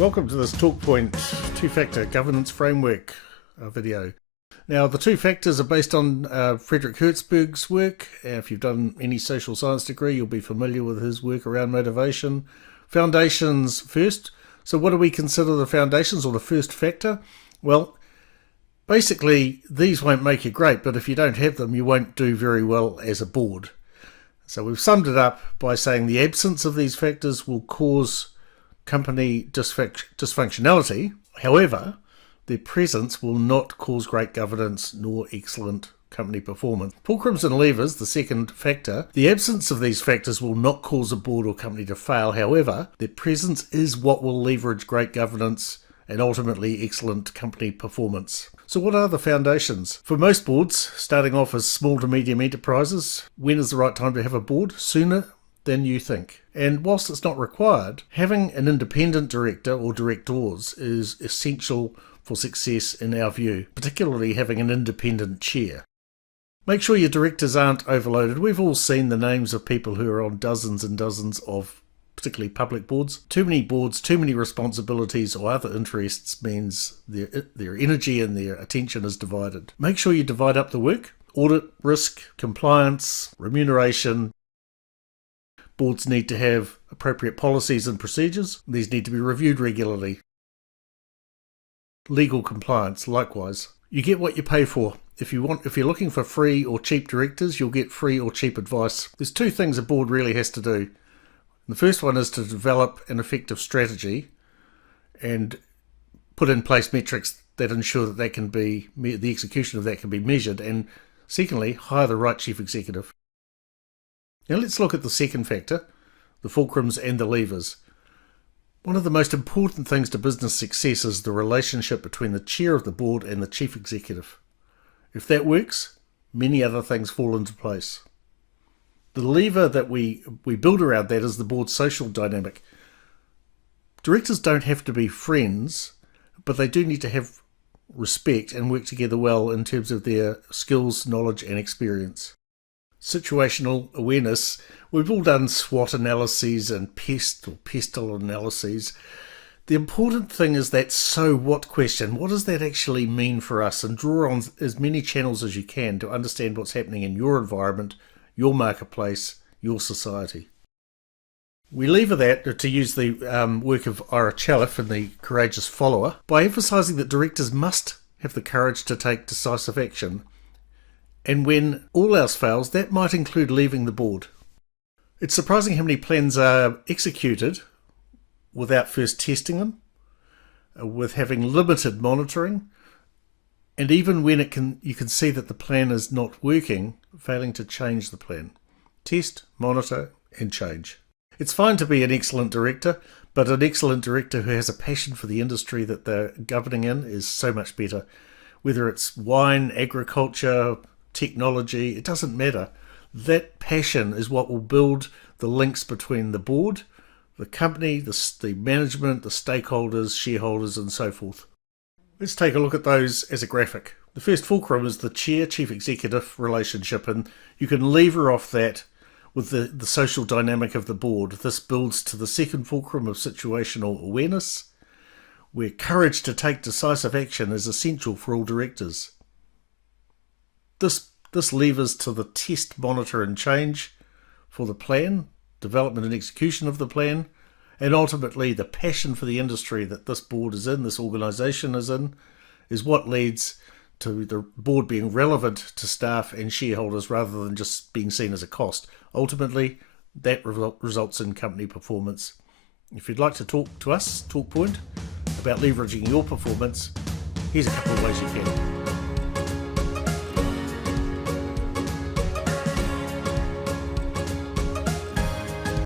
Welcome to this TorquePoint two-factor governance framework video. Now, the two factors are based on Friedrich Hertzberg's work. If you've done any social science degree, you'll be familiar with his work around motivation. Foundations first. So what do we consider the foundations or the first factor? Well, basically, these won't make you great, but if you don't have them, you won't do very well as a board. So we've summed it up by saying the absence of these factors will cause company dysfunctionality. However, their presence will not cause great governance nor excellent company performance. Fulcrums and levers, the second factor. The absence of these factors will not cause a board or company to fail. However, their presence is what will leverage great governance and ultimately excellent company performance. So what are the foundations? For most boards, starting off as small to medium enterprises, when is the right time to have a board? Sooner than you think. And whilst it's not required, having an independent director or directors is essential for success in our view, particularly having an independent chair. Make sure your directors aren't overloaded. We've all seen the names of people who are on dozens and dozens of particularly public boards. Too many boards, too many responsibilities or other interests means their energy and their attention is divided. Make sure you divide up the work. Audit, risk, compliance, remuneration. Boards need to have appropriate policies and procedures. These need to be reviewed regularly. Legal compliance, likewise. You get what you pay for. If you're looking for free or cheap directors, you'll get free or cheap advice. There's two things a board really has to do. The first one is to develop an effective strategy and put in place metrics that ensure that the execution of that can be measured. And secondly, hire the right chief executive. Now let's look at the second factor, the fulcrums and the levers. One of the most important things to business success is the relationship between the chair of the board and the chief executive. If that works, many other things fall into place. The lever that we build around that is the board's social dynamic. Directors don't have to be friends, but they do need to have respect and work together well in terms of their skills, knowledge and experience. Situational awareness. We've all done SWOT analyses and PEST or PESTLE analyses. The important thing is that so what question. What does that actually mean for us? And draw on as many channels as you can to understand what's happening in your environment, your marketplace, your society. We lever that to use the work of Ira Chalif in The Courageous Follower by emphasising that directors must have the courage to take decisive action. And when all else fails, that might include leaving the board. It's surprising how many plans are executed without first testing them, with having limited monitoring, and even when you can see that the plan is not working, failing to change the plan. Test, monitor, and change. It's fine to be an excellent director, but an excellent director who has a passion for the industry that they're governing in is so much better. Whether it's wine, agriculture, technology, it doesn't matter. That passion is what will build the links between the board, the company, the management, the stakeholders, shareholders, and so forth. Let's take a look at those as a graphic. The first fulcrum is the chair-chief executive relationship, and you can lever off that with the social dynamic of the board. This builds to the second fulcrum of situational awareness, where courage to take decisive action is essential for all directors. This levers to the test, monitor and change for the plan, development and execution of the plan, and ultimately the passion for the industry that this board is in, this organisation is in, is what leads to the board being relevant to staff and shareholders rather than just being seen as a cost. Ultimately, that results in company performance. If you'd like to talk to us, TorquePoint, about leveraging your performance, here's a couple of ways you can.